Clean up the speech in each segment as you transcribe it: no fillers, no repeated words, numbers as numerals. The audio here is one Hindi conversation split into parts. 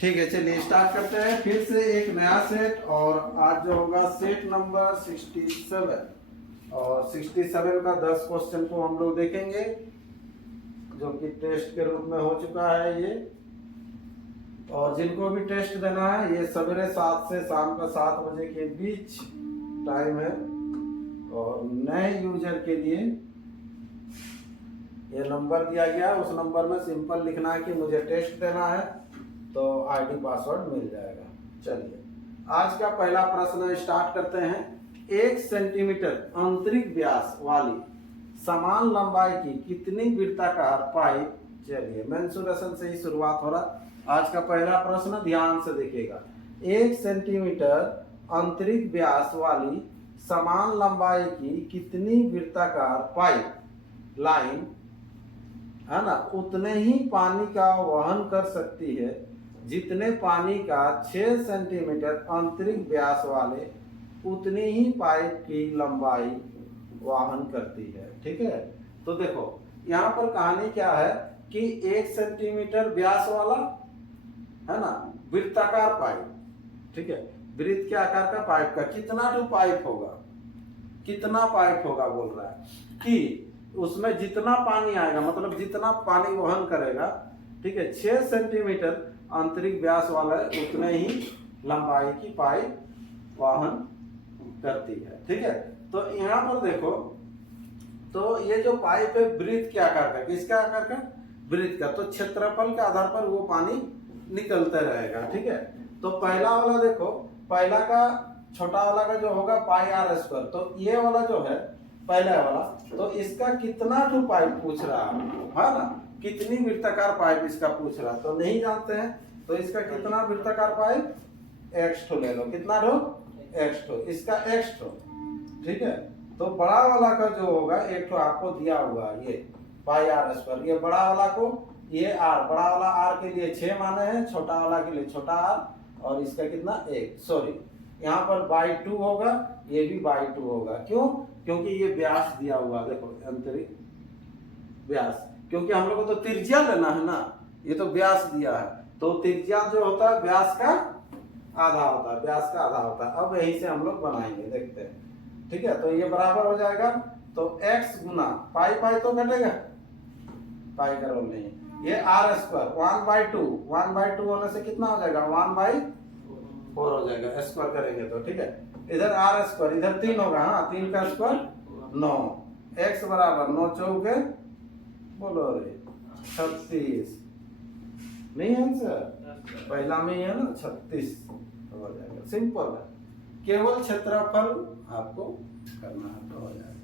ठीक है, चलिए स्टार्ट करते हैं फिर से एक नया सेट। और आज जो होगा सेट नंबर 67 और 67 का 10 क्वेश्चन को हम लोग देखेंगे जो कि टेस्ट के रूप में हो चुका है ये। और जिनको भी टेस्ट देना है ये सवेरे 7 से शाम का 7 बजे के बीच टाइम है। और नए यूजर के लिए ये नंबर दिया गया है, उस नंबर में सिंपल लिखना है कि मुझे टेस्ट देना है, तो आईडी पासवर्ड मिल जाएगा। चलिए आज का पहला प्रश्न स्टार्ट करते हैं। 1 सेंटीमीटर आंतरिक व्यास वाली समान लंबाई की कितनी वृत्ताकार पाइप, चलिए मेंसुरेशन से ही शुरुआत हो रहा। आज का पहला प्रश्न ध्यान से देखिएगा। 1 सेंटीमीटर आंतरिक व्यास वाली समान लंबाई की कितनी वृत्ताकार पाइप लाइन है ना उतने ही पानी का वहन कर सकती है जितने पानी का 6 सेंटीमीटर आंतरिक व्यास वाले उतनी ही पाइप की लंबाई वहन करती है। ठीक है, तो देखो यहाँ पर कहानी क्या है कि 1 सेंटीमीटर व्यास वाला है ना वृत्ताकार पाइप, ठीक है, वृत्त के आकार का पाइप का कितना तो पाइप होगा, कितना पाइप होगा बोल रहा है कि उसमें जितना पानी आएगा मतलब जितना पानी वहन करेगा, ठीक है, 6 सेंटीमीटर आंतरिक व्यास वाला उतने ही लंबाई की पाइप वहन करती है। ठीक है, तो यहाँ पर देखो, तो ये जो पाइप है वृत्त के आकार का, किसका आकार का, वृत्त का, तो क्षेत्रफल के आधार पर वो पानी निकलते रहेगा। ठीक है, तो पहला वाला देखो, पहला का छोटा वाला का जो होगा पाई आर स्क्वायर, तो ये वाला जो है पहला वाला, तो इसका कितना तो पाइप पूछ रहा है ना, कितनी वृत्ताकार पाइप इसका पूछ रहा, तो नहीं जानते हैं, तो इसका कितना वृत्ताकार पाइप x ठो ले लो, कितना ठो x ठो, इसका x ठो। ठीक है, तो बड़ा वाला का जो होगा एक ठो आपको दिया हुआ ये पाई आर स्क्वायर, ये बड़ा वाला को ये r, बड़ा वाला r के लिए 6 माने हैं, छोटा वाला के लिए छोटा r, और इसका कितना 1, सॉरी यहाँ पर बाई 2 होगा, ये भी बाई 2 होगा। क्यों? क्योंकि ये व्यास दिया हुआ, देखो आंतरिक व्यास, क्योंकि हम लोग को तो त्रिज्या लेना है ना, ये तो व्यास दिया है, तो त्रिज्या जो होता है व्यास का आधा होता है, व्यास का आधा होता है। अब यहीं से हम लोग बनाएंगे, देखते हैं। ठीक है, तो ये बराबर हो जाएगा, तो x गुना पाई पाई तो घटेगा, पाई का रोल नहीं, ये आर स्क्वायर 1/2 होने से कितना हो जाएगा 1/4 हो जाएगा, स्क्वायर करेंगे तो। ठीक है, इधर आर स्क्वायर, इधर 3 होगा, हाँ 3 का स्क्वायर 9, x बराबर 9 चौके बोलो रे 36, नहीं है आंसर, पहला में ही है ना 36 हो जाएगा। सिंपल है, केवल क्षेत्रफल आपको करना है तो हो जाएगा।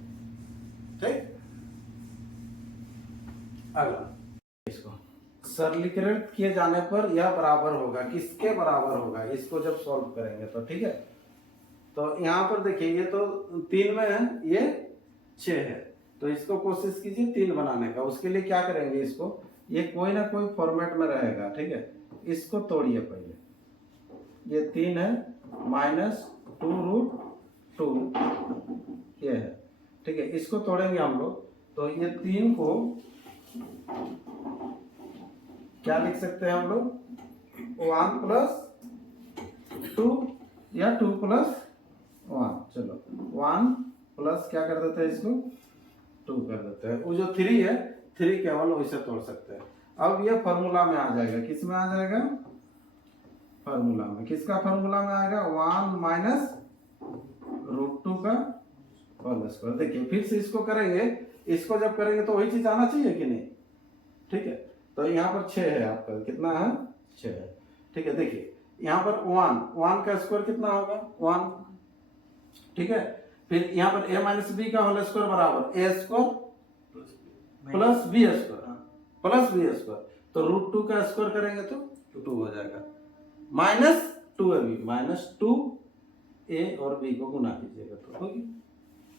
ठीक, अगला इसको सरलीकृत किए जाने पर यह बराबर होगा, किसके बराबर होगा, इसको जब सॉल्व करेंगे तो। ठीक है, तो यहाँ पर देखिए ये तो 3 में है, ये 6 है, तो इसको कोशिश कीजिए 3 बनाने का। उसके लिए क्या करेंगे, इसको ये कोई ना कोई फॉर्मेट में रहेगा। ठीक है, इसको तोड़िए पहले, ये 3 है -2√2 ये है। ठीक है, इसको तोड़ेंगे हम लोग, तो ये 3 को क्या लिख सकते हैं हम लोग, 1 + 2 या 2 + 1, चलो 1 प्लस क्या कर देते हैं, इसको 2 कर देते हैं। वो जो 3 है 3 केवल वैसे तोड़ सकते हैं। अब ये फॉर्मूला में आ जाएगा, किस में आ जाएगा, फॉर्मूला में, किसका फॉर्मूला में आएगा 1 - √2 का होल स्क्वायर। देखिए फिर से इसको करेंगे, इसको जब करेंगे तो वही चीज आना चाहिए कि नहीं। ठीक है, तो यहाँ पर 6 है आपका, कितना है 6 है। ठीक है, देखिए यहाँ पर 1 का स्क्वायर कितना होगा 1। ठीक है, फिर यहाँ पर a - b का होल स्क्वायर बराबर a square plus b square, तो √2 का स्क्वायर करेंगे तो 2 हो जाएगा, -2a और b को गुना कीजिएगा तो होगी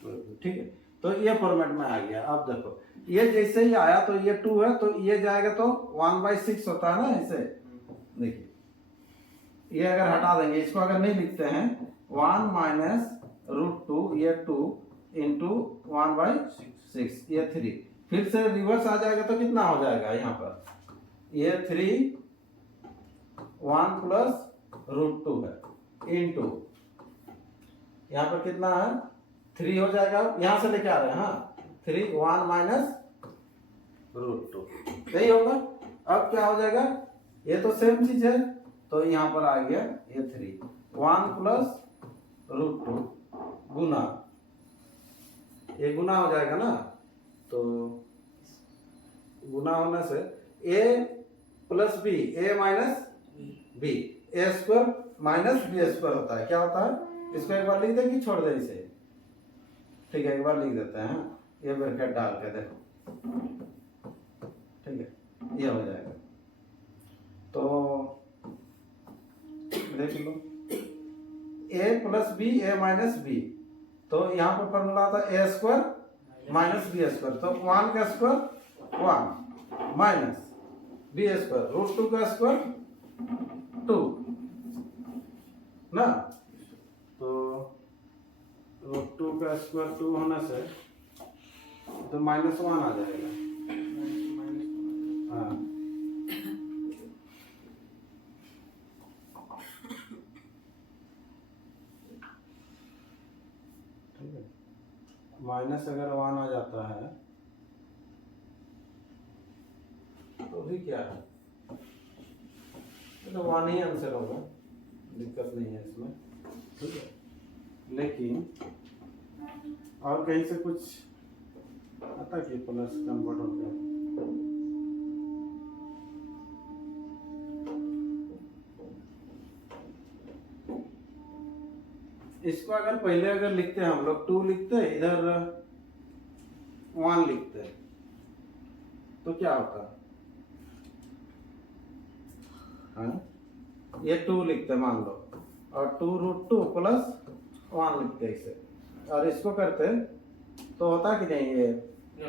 2ab। ठीक है, तो ये फॉर्मेट में आ गया। अब देखो ये जैसे ही आया तो ये 2 है, तो ये जाएगा तो 1/6 होता है ना, ऐसे देखिए, ये अगर हटा देंगे, इसको अगर नहीं लिखते हैं 1 - √2, ये 2 × 1/6, ये 3, फिर से रिवर्स आ जाएगा तो कितना हो जाएगा, यहाँ पर ये 3 1 प्लस रूट 2 है इनटू यहाँ पर कितना है 3 हो जाएगा, यहाँ से लेके आ रहे हैं। हाँ 3 1 माइनस रूट 2 यही होगा। अब क्या हो जाएगा, ये तो सेम चीज है तो यहाँ पर आ गया ये 3 1 प्लस रूट 2 गुना, ये गुना हो जाएगा ना, तो गुना होने से a plus B A minus B A square minus B square होता है। क्या होता है, इसको एक बार लिख दे कि छोड़ दे इसे, ठीक है एक बार लिख देते हैं। ये ब्रैकेट डाल के देखो, ठीक है ये हो जाएगा। तो देख लो a plus B A minus B, तो यहाँ पर फॉर्मूला था A square minus B square, तो 1 का square 1 minus B square root 2 का स्क्वायर 2 ना, तो रूट 2 का स्क्वायर 2 होने से तो -1 आ जाएगा। हाँ ठीक है, माइनस अगर 1 आ जाता है तो भी क्या है, तो 1 ही आंसर होगा, दिक्कत नहीं है इसमें, ठीक है। लेकिन और कहीं से कुछ आता कि प्लस कन्वर्ट हो गया, इसको अगर पहले अगर लिखते हैं हम लोग 2 लिखते इधर 1 लिखते तो क्या होता, हाँ ये 2 लिखते मान लो और 2 रूट 2 प्लस 1 लिखते इसे, और इसको करते तो होता कि नहीं, ये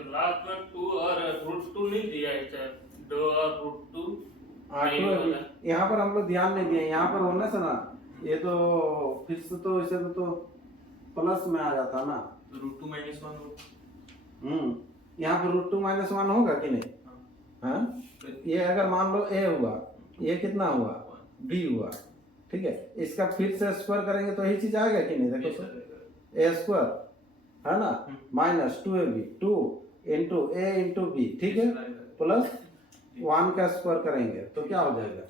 लास्ट में 2 और रूट 2 नहीं दिया है सर, 2 और रूट 2 यहाँ पर हम लोग ध्यान नहीं दिए, यहाँ पर होने से ना ये तो फिर से तो इसे तो प्लस में आ जाता ना, रूट 2 माइनस 1 यहाँ पर रूट 2 माइनस 1 होगा कि नहीं, हाँ ये अगर मान लो a हुआ, ये कितना हुआ b हुआ, ठीक है, इसका फिर से स्क्वायर करेंगे तो यही चीज आएगा कि नहीं, देखो तो a स्क्वायर है ना minus 2ab 2 into a into B, ठीक है, प्लस 1 का स्क्वायर करेंगे तो क्या हो जाएगा,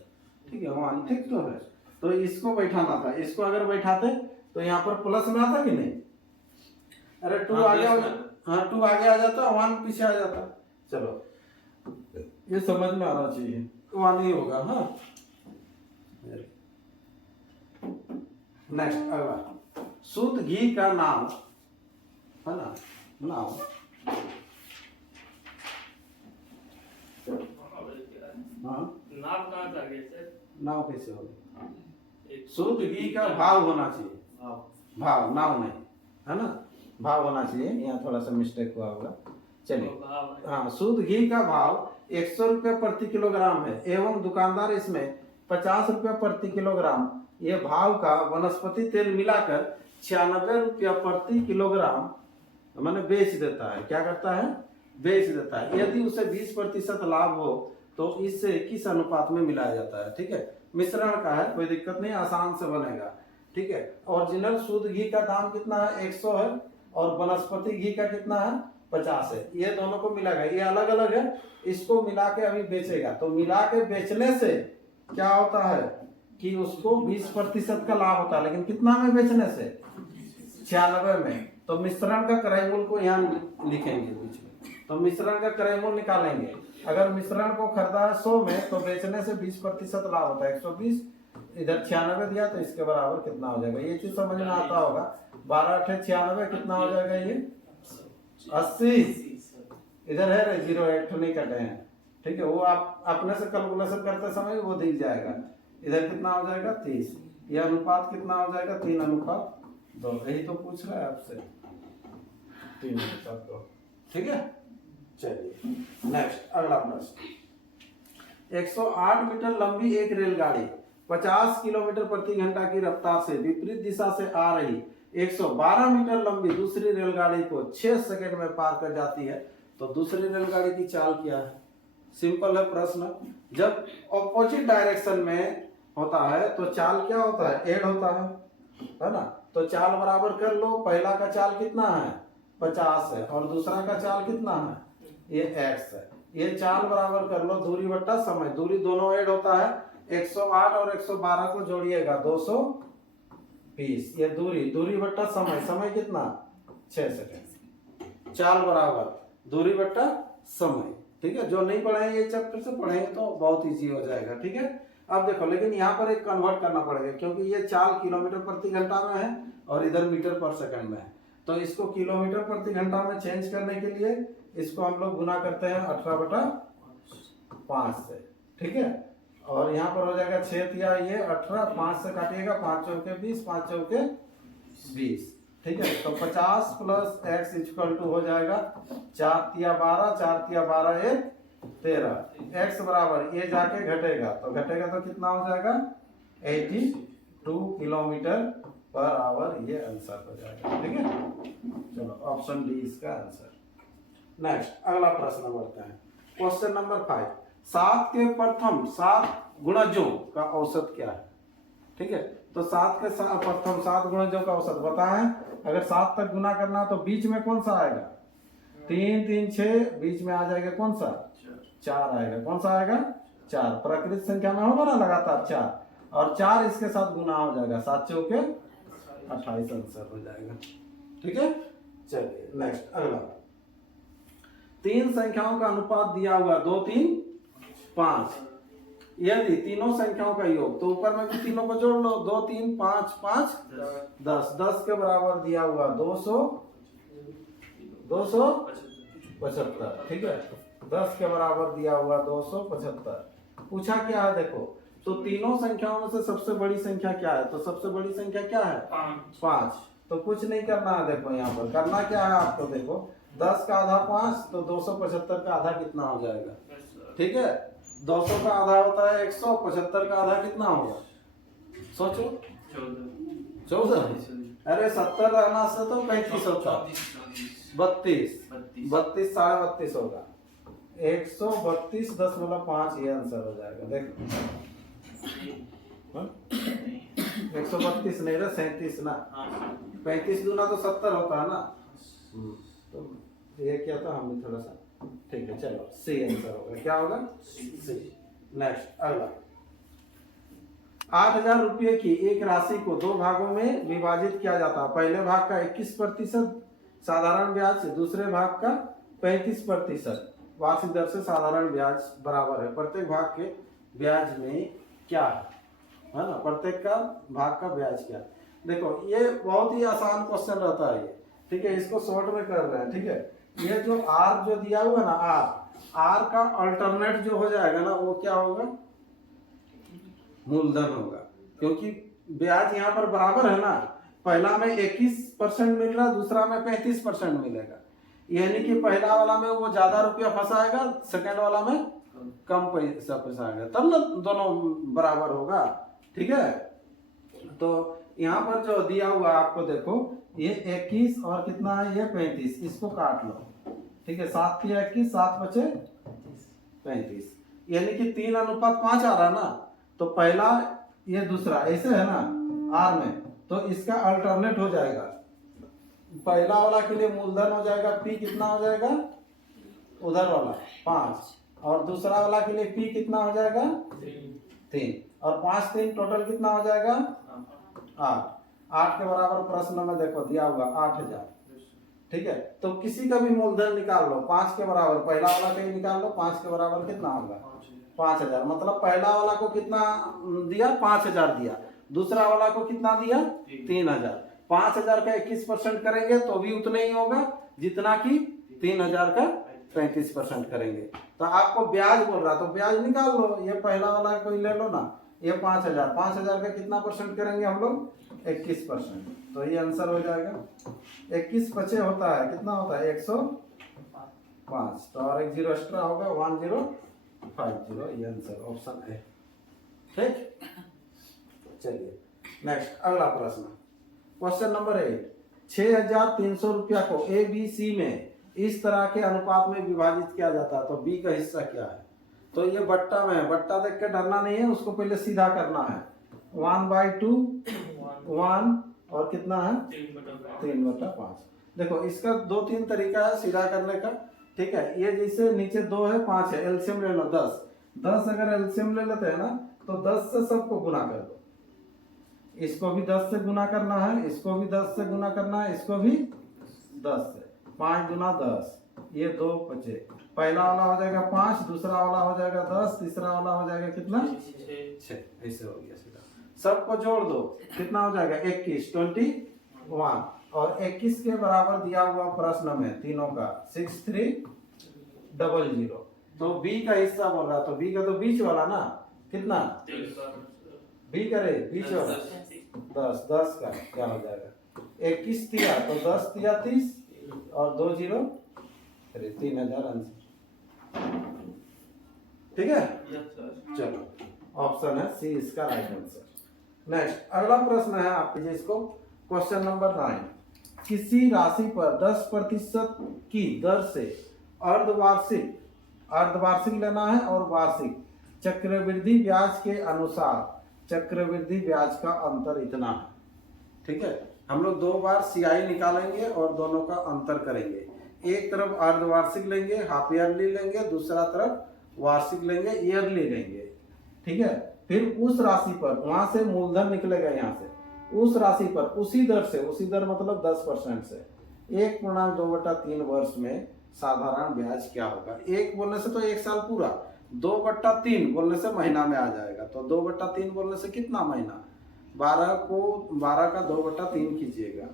ठीक है 1, ठीक तो है। तो इसको बैठाना था, इसको अगर बैठाते तो यहाँ पर प्लस में आता कि नहीं, अरे 2 आगे हाँ 2 आगे आ जाता 1 पीछे आ जाता, चलो ये समझ में आना चाहिए, 1 ही होगा। हाँ नेक्स्ट अगला, शुद्ध घी का नाम है ना, नाम हाँ नाम कहाँ से आ गया सर, नाम कैसे होगा, शुद्ध घी का भाव होना चाहिए, भाव नाम नहीं है ना, भाव होना चाहिए, यहाँ थोड़ा सा मिस्टेक हुआ होगा। चलिए हाँ, शुद्ध घी का भाव 100 रुपये प्रति किलोग्राम है एवं दुकानदार इसमें 50 रुपये प्रति किलोग्राम ये भाव का वनस्पति तेल मिलाकर 96 रुपया प्रति किलोग्राम मैंने बेच देता है। क्या करता है, बेच देता है। यदि उसे 20% लाभ हो तो इससे किस अनुपात में मिलाया जाता है, ठीक है, मिश्रण का है, कोई दिक्कत नहीं, आसान से बनेगा, ठीक है। ओरिजिनल शुद्ध घी का दाम कितना है 100 है और वनस्पति घी का कितना है 50 है, ये दोनों को मिलाएगा, ये अलग अलग है, इसको मिला के अभी बेचेगा, तो मिला के बेचने से क्या होता है कि उसको 20% का लाभ होता है, लेकिन कितना में बेचने से 96 में। तो मिश्रण का क्रय मूल्य को यहाँ लिखेंगे बीच में, तो मिश्रण का क्रय मूल्य निकालेंगे, अगर मिश्रण को खरीदा है 100 में तो बेचने से 20% लाभ होता है, 120 इधर 96 दिया तो इसके बराबर कितना हो जाएगा, ये चीज समझ में आता होगा। 12 × 96 कितना हो जाएगा, ये 80, इधर है 0 नहीं कटे हैं, ठीक है, वो आप अपने से कैलकुलेशन करते समय वो दिख जाएगा। इधर कितना हो जाएगा 30, यह अनुपात कितना हो जाएगा 3:2, यही तो पूछ रहा है आपसे 3:2, ठीक है। चलिए नेक्स्ट अगला प्रश्न, 108 मीटर लंबी एक रेलगाड़ी 50 किलोमीटर प्रति घंटा की रफ्तार से विपरीत दिशा से आ रही 112 मीटर लंबी दूसरी रेलगाड़ी को 6 सेकंड में पार कर जाती है, तो दूसरी रेलगाड़ी की चाल क्या है। सिंपल है प्रश्न, जब ऑपोजिट डायरेक्शन में होता है तो चाल क्या होता है, ऐड होता है ना। तो चाल बराबर कर लो, पहला का चाल कितना है 50 है और दूसरा का चाल कितना है ये x है। ये चाल बराबर कर लो दूरी बट्टा समय, दूरी दोनों ऐड होता है। 108 और 112 को जोड़िएगा 220। ये दूरी बट्टा समय, समय कितना 6 सेकंड। चाल बराबर दूरी बट्टा समय। ठीक है, जो नहीं पढ़ेंगे ये चैप्टर से पढ़ेंगे तो बहुत इजी हो जाएगा। ठीक है, अब देखो लेकिन यहाँ पर एक कन्वर्ट करना पड़ेगा क्योंकि ये चाल किलोमीटर प्रति घंटा में है और इधर मीटर पर सेकंड में है। तो इसको किलोमीटर प्रति घंटा में चेंज करने के लिए इसको हम लोग गुना करते हैं 18/5 से। ठीक है, और यहाँ पर हो जाएगा 6 तिया ये 18, 5 से काटिएगा 5 चौके 20, 5 चौके 20। ठीक है, तो 50 प्लस x इक्वल टू हो जाएगा 4 तिया 12, 4 तिया 12 1 13। x बराबर ये जाके घटेगा तो कितना हो जाएगा 82 किलोमीटर पर आवर। ये आंसर हो जाएगा। ठीक है, चलो ऑप्शन डी इसका आंसर। नेक्स्ट अगला प्रश्न बढ़ते हैं। क्वेश्चन नंबर 5, 7 के प्रथम 7 गुणजों का औसत क्या है। ठीक है, तो 7 के प्रथम 7 गुणजों का औसत बताएं। अगर 7 तक गुना करना तो बीच में कौन सा आएगा 3 3 6, बीच में आ जाएगा कौन सा 4 आएगा। कौन सा आएगा 4। प्राकृत संख्या में होगा ना लगातार 4 और 4 इसके साथ गुना हो जाएगा 7 चौके 28 आंसर हो जाएगा। ठीक है, चलिए नेक्स्ट अगला। 3 संख्याओं का अनुपात दिया हुआ 2 3 5। यदि तीनों संख्याओं का योग, तो ऊपर में भी तीनों को जोड़ लो 2 3 5 5 10। 10 के बराबर दिया हुआ 275। ठीक है, 10 के बराबर दिया हुआ 275। पूछा क्या है देखो, तो तीनों संख्याओं में से सबसे बड़ी संख्या क्या है, तो सबसे बड़ी संख्या क्या है 5। तो कुछ नहीं करना है, देखो यहाँ पर करना क्या है आपको, देखो 10 का आधा 5, तो 275 का आधा कितना हो जाएगा। ठीक है, 200 का आधा होता है 175 का आधा कितना होगा सोचो 14। अरे 70 रहना से तो 35 होता, 32 32.5 होगा 132.5 ये आंसर हो जाएगा। देखो 132 नहीं रहा 37 ना, 35 दूना तो 70 होता है ना। तो ये क्या था हमने थोड़ा सा, ठीक है चलो सी आंसर होगा। क्या होगा सी। नेक्स्ट अगला। 8,000 रुपये की एक राशि को 2 भागों में विभाजित किया जाता है। पहले भाग का 21% साधारण ब्याज से, दूसरे भाग का 35% वार्षिक दर से साधारण ब्याज बराबर है। प्रत्येक भाग के ब्याज में क्या है ना, प्रत्येक का भाग का ब्याज क्या। देखो ये बहुत ही आसान क्वेश्चन रहता है ये। ठीक है, इसको शॉर्ट में कर रहे हैं। ठीक है, ये जो आर जो दिया हुआ ना आर का अल्टरनेट जो हो जाएगा ना वो क्या होगा मूलधन होगा, क्योंकि ब्याज यहाँ पर बराबर है ना। पहला में 21% मिल रहा, दूसरा में 35% मिलेगा। यानी कि पहला वाला में वो ज्यादा रुपया फंसाएगा, सेकंड वाला में कम पैसा फंसाएगा, तब ना दोनों बराबर होगा। ठीक है, तो यहाँ पर जो दिया हुआ आपको देखो ये 21 और कितना है ये 35, इसको काट लो। ठीक है, 7 या 21, 7 बचे 35, यानी कि 3:5 आ रहा ना। तो पहला ये दूसरा ऐसे है ना आर में, तो इसका अल्टरनेट हो जाएगा। पहला वाला के लिए मूलधन हो जाएगा पी कितना हो जाएगा उधर वाला 5, और दूसरा वाला के लिए पी कितना हो जाएगा 3, और 5 3 टोटल कितना हो जाएगा 8। 8 के बराबर प्रश्न में देखो दिया हुआ 8,000। ठीक है, तो किसी का भी मूलधन निकाल लो 5 के बराबर, पहला वाला का ही निकाल लो 5 के बराबर कितना होगा 5,000। मतलब पहला वाला को कितना दिया 5,000 दिया, दूसरा वाला को कितना दिया 3,000। 5,000 का 21% करेंगे तो भी उतना ही होगा जितना कि 3,000 का 35% करेंगे। तो आपको ब्याज बोल रहा, तो ब्याज निकाल लो। ये पहला वाला कोई ले लो ना, ये 5,000, 5,000 का कितना परसेंट करेंगे हम लोग 21%, तो ये आंसर हो जाएगा 21 पचे होता है कितना होता है 105, तो और एक 0 एक्स्ट्रा होगा 1050, ये आंसर ऑप्शन है। ठीक, चलिए नेक्स्ट अगला प्रश्न। क्वेश्चन नंबर 8, 6,300 रुपया को ABC में इस तरह के अनुपात में विभाजित किया जाता है, तो B का हिस्सा क्या है। तो ये बट्टा में है, बट्टा देख के डरना नहीं है, उसको पहले सीधा करना है। 1/2 1 और कितना है 3/5। देखो इसका 2-3 तरीका है सीधा करने का, ठीक है। ये जैसे नीचे 2 है 5 है, एलसीएम ले लो 10। 10 अगर एलसीएम ले लेते हैं ना तो 10 से सबको गुना कर दो। इसको भी 10 से गुना करना है, इसको भी 10 से गुना करना है, इसको भी 10 से। 5 गुना 10, ये 2 बचे। पहला वाला हो जाएगा 5, दूसरा वाला हो जाएगा 10, तीसरा वाला हो जाएगा कितना 6। ऐसे हो गया सीधा। सबको जोड़ दो, कितना हो जाएगा 21 21। और 21 के बराबर दिया हुआ प्रश्न में तीनों का 6300। तो बी का हिस्सा बोल रहा, तो बी का तो बीच वाला ना, कितना बी करे बीच वाला 10 का क्या हो जाएगा 21 दिया तो 10 दिया 30 और 2 0 अरे 3000 आंसर। ठीक है, चलो ऑप्शन है सी इसका राइट आंसर। नेक्स्ट अगला प्रश्न है आपके जिसको क्वेश्चन नंबर 9। किसी राशि पर 10% की दर से अर्धवार्षिक लेना है और वार्षिक चक्रवृद्धि ब्याज के अनुसार चक्रवृद्धि ब्याज का अंतर इतना है। ठीक है, हम लोग 2 बार सीआई निकालेंगे और दोनों का अंतर करेंगे। एक तरफ अर्धवार्षिक लेंगे, हाफ ईयरली लेंगे, दूसरा तरफ वार्षिक लेंगे, ईयरली लेंगे। ठीक है, फिर उस राशि पर वहां से मूलधन निकलेगा, यहाँ से उस राशि पर उसी दर मतलब 10% से 1.2/3 वर्ष में साधारण ब्याज क्या होगा। 1 बोलने से तो 1 साल पूरा, 2/3 बोलने से महीना में आ जाएगा। तो 2/3 बोलने से कितना महीना, 12 का 2/3 कीजिएगा।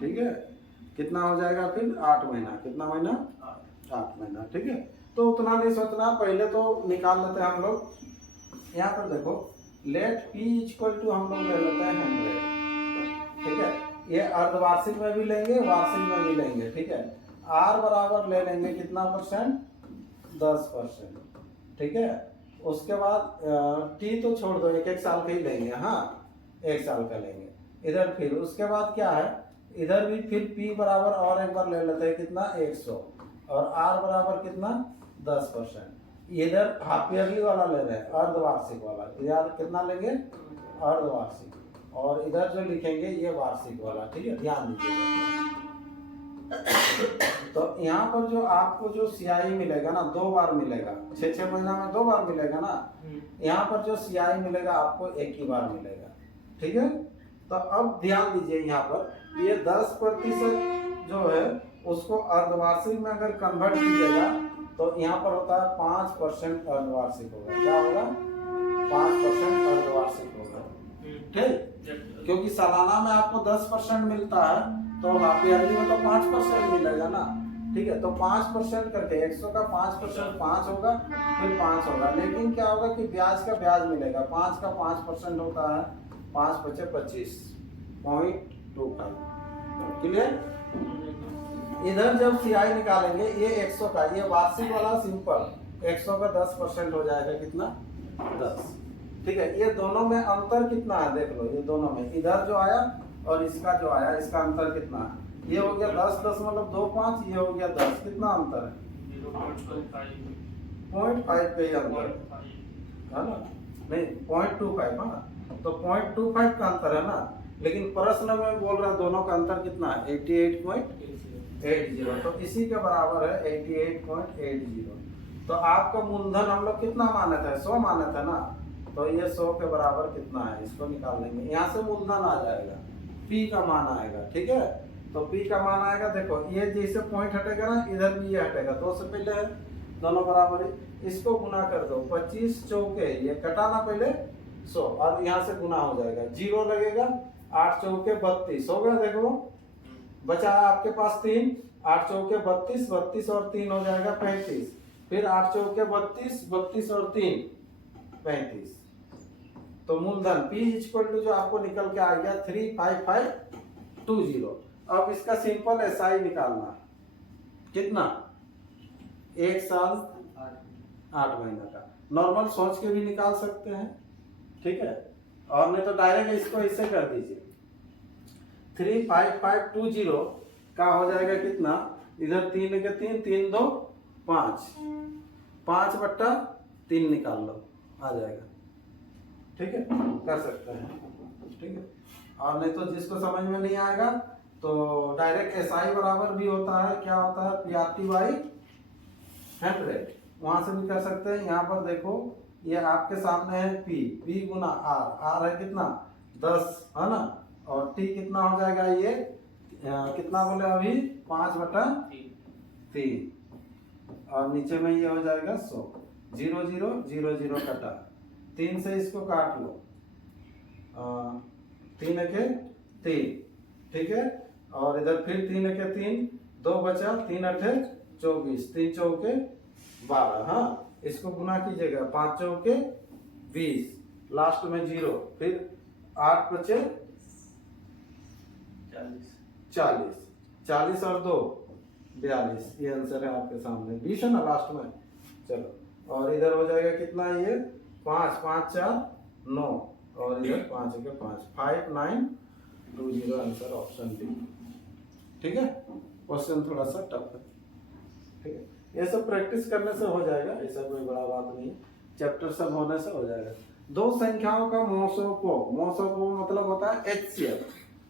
ठीक है, कितना हो जाएगा फिर 8 महीना। कितना महीना 8 महीना। ठीक है, तो उतना नहीं सोचना, पहले तो निकाल लेते हैं हम लोग। यहाँ पर देखो लेट P = हम लोग ले लेते हैं 100। ठीक है, ये अर्धवार्षिक में भी लेंगे, वार्षिक में भी लेंगे। ठीक है, R बराबर ले लेंगे कितना %, 10%। ठीक है, उसके बाद T तो छोड़ दो, 1 साल का ही लेंगे। हाँ, 1 साल का लेंगे इधर। फिर उसके बाद क्या है, इधर भी फिर P बराबर और एक बार ले लेते हैं कितना 100 और R बराबर कितना 10%। इधर हाफ ईयरली वाला ले रहे हैं, अर्धवार्षिक वाला। यार कितना लेंगे अर्धवार्षिक, और इधर जो लिखेंगे ये वार्षिक वाला। ठीक है, ध्यान दीजिएगा। तो यहाँ पर जो आपको जो सीआई मिलेगा ना 2 बार मिलेगा, 6 महीना में 2 बार मिलेगा ना। यहाँ पर जो सीआई मिलेगा आपको 1 ही बार मिलेगा। ठीक है, तो अब ध्यान दीजिए, यहाँ पर ये 10% जो है उसको अर्धवार्षिक में अगर कन्वर्ट कीजिएगा तो यहाँ पर होता है 5% अर्धवार्षिक होगा। क्या होगा 5% अर्धवार्षिक होगा। ठीक, क्योंकि सालाना में आपको 10% मिलता है तो हाफ ईयरली में तो 5% मिलेगा ना। ठीक है, तो 5% करके 100 का 5% 5 होगा, फिर 5 होगा। लेकिन क्या होगा कि ब्याज का ब्याज मिलेगा, 5 का 5% होता है 5 × 25 0.25। क्लियर। इधर जब सीआई निकालेंगे ये 100 का, ये वार्षिक वाला सिंपल 100 का 10% हो जाएगा कितना 10। ठीक है, ये दोनों में अंतर कितना है देख लो, ये दोनों में इधर जो आया और इसका जो आया इसका अंतर कितना है। ये हो गया 10.25, ये हो गया 10। कितना अंतर है 0.5 पे ही अंतर है ना, नहीं 0.25। हाँ, तो 0.25 का अंतर है ना। लेकिन प्रश्न में बोल रहा है दोनों का अंतर कितना है 88.80। तो इसी के बराबर है 88.80। तो आपका मूलधन हम लोग कितना माने थे 100 माने थे ना, तो ये 100 के बराबर कितना है इसको निकाल लेंगे। यहाँ से मूलधन आ जाएगा, P का मान आएगा। ठीक है, तो P का मान आएगा, देखो ये जैसे पॉइंट हटेगा ना इधर भी ये हटेगा, 2 से पहले है दोनों बराबर है। इसको गुना कर दो, 25 चौके ये कटाना पहले 100 और यहाँ से गुना हो जाएगा, 0 लगेगा। 8 चौके 32 हो गया। देखो बचा आपके पास 3, 8 चौके 32, 32 और 3 हो जाएगा 35। फिर 8 चौके 32, 32 और 3 35। तो मूलधन P = जो आपको निकल के आ गया 35520। अब इसका सिंपल एसआई निकालना, कितना 1 साल 8 महीना का। नॉर्मल सोच के भी निकाल सकते हैं। ठीक है, और नहीं तो डायरेक्ट इसको ऐसे कर दीजिए। 35520 का हो जाएगा कितना, इधर 3 के 3 3 2 5, 5/3 3 निकाल लो, आ जाएगा। ठीक है, कर सकते हैं। ठीक है, और नहीं तो जिसको समझ में नहीं आएगा तो डायरेक्ट SI बराबर भी होता है, क्या होता है, PRT/100, वहां से भी कर सकते हैं। यहाँ पर देखो ये आपके सामने है P गुना R है कितना 10 है ना, और T कितना हो जाएगा, ये कितना बोले अभी 5/3, और नीचे में ये हो जाएगा 100, 0 0 0 0 कटा, 3 से इसको काट लो, 3 के 3, ठीक है, और इधर फिर 3 के 3, 2 बचा, 3 8 24, 3 चौके 12, हाँ इसको गुना कीजिएगा, 5 चौके 20, लास्ट में 0, फिर 8 बचे 40, 40 और 2 42, ये आंसर है आपके सामने, 20 है ना लास्ट में। चलो, और इधर हो जाएगा कितना, ये 5 5 4 9, और इधर 5 के 5, 5 9 2 0, आंसर ऑप्शन डी। ठीक है, क्वेश्चन थोड़ा सा टफ है। ठीक है, ये सब प्रैक्टिस करने से हो जाएगा, ऐसा कोई बड़ा बात नहीं, चैप्टर सब होने से हो जाएगा। दो संख्याओं का मोसोपो मतलब होता है HCF,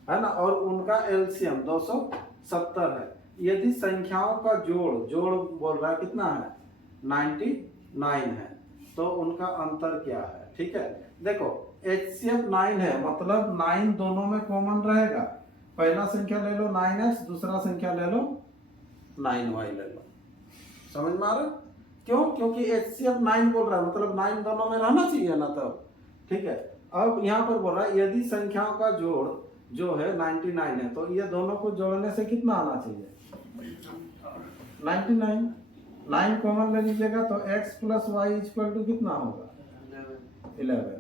है ना, और उनका LCM 270 है। यदि संख्याओं का जोड़ बोल रहा है कितना है, 99 है, तो उनका अंतर क्या है। ठीक है, देखो HCF 9 है, मतलब 9 दोनों में कॉमन रहेगा। पहला संख्या ले लो 9x, दूसरा संख्या ले लो 9y ले लो, समझ में आ रहा है? क्यों? क्योंकि HCF 9 बोल रहा है, मतलब 9 दोनों में रहना चाहिए ना तब। ठीक है, अब यहाँ पर बोल रहा है यदि संख्याओं का जोड़ जो है 99 है, तो ये दोनों को जोड़ने से कितना आना चाहिए, 99। 9 कॉमन ले लीजिएगा तो x + y = कितना होगा, 11।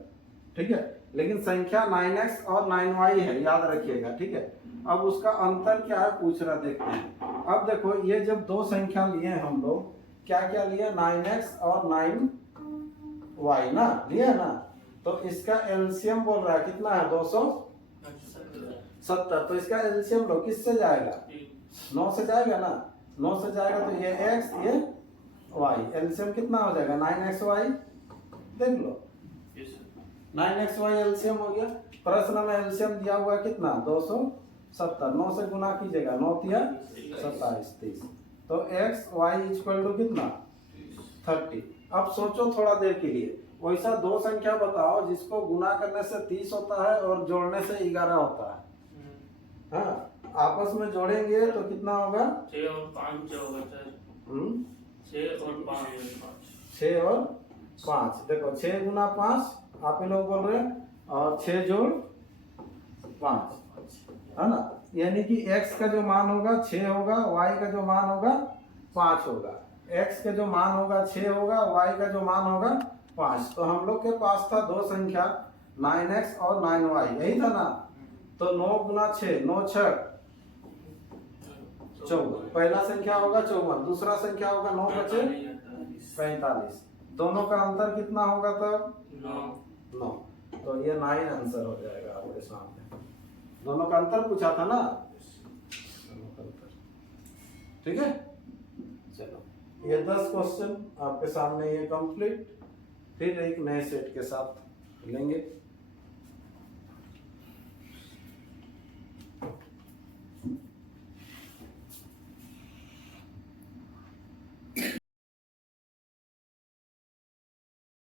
ठीक है, लेकिन संख्या 9x और 9y है, याद रखिएगा। ठीक है, अब उसका अंतर क्या है पूछ रहा, देखते हैं। अब देखो ये जब दो संख्या लिए हैं हम लोग, क्या क्या लिए, 9x और 9y ना लिए ना, तो इसका एलसीएम बोल रहा है कितना है, 270। तो इसका एलसीएम लो, किससे जाएगा, 9 से जाएगा ना, 9 से जाएगा तो ये x ये y, एलसीएम कितना हो जाएगा, 9xy। देख लो 9xy एलसीएम हो गया। प्रश्न में एलसीएम दिया हुआ है कितना, 270, 9 से गुना कीजिएगा, 9 तिया 27 30, तो x y = कितना, 30। अब सोचो थोड़ा देर के लिए, वैसा दो संख्या बताओ जिसको गुना करने से 30 होता है और जोड़ने से 11 होता है। हाँ, आपस में जोड़ेंगे तो कितना होगा, 6 और 5 होगा सर। 6 और 5 6 और 5, देखो 6 गुना 5 आप ही लोग बोल रहे हैं, और 6 जोड़ 5, है ना, यानी कि x का जो मान होगा 6 होगा, y का जो मान होगा 5 होगा, x का जो मान होगा 6 होगा, y का जो मान होगा 5। तो हम लोग के पास था दो संख्या 9x और 9y, यही था ना, तो 9 गुना 6, 9 6 54, पहला संख्या होगा 54, दूसरा संख्या होगा 9 बचे 45, दोनों का अंतर कितना होगा तब, 9। तो ये 9 आंसर हो जाएगा आपके सामने, दोनों का अंतर पूछा था ना, दोनों का अंतर। ठीक है, चलो ये 10 क्वेश्चन आपके सामने ये कंप्लीट, फिर एक नए सेट के साथ मिलेंगे।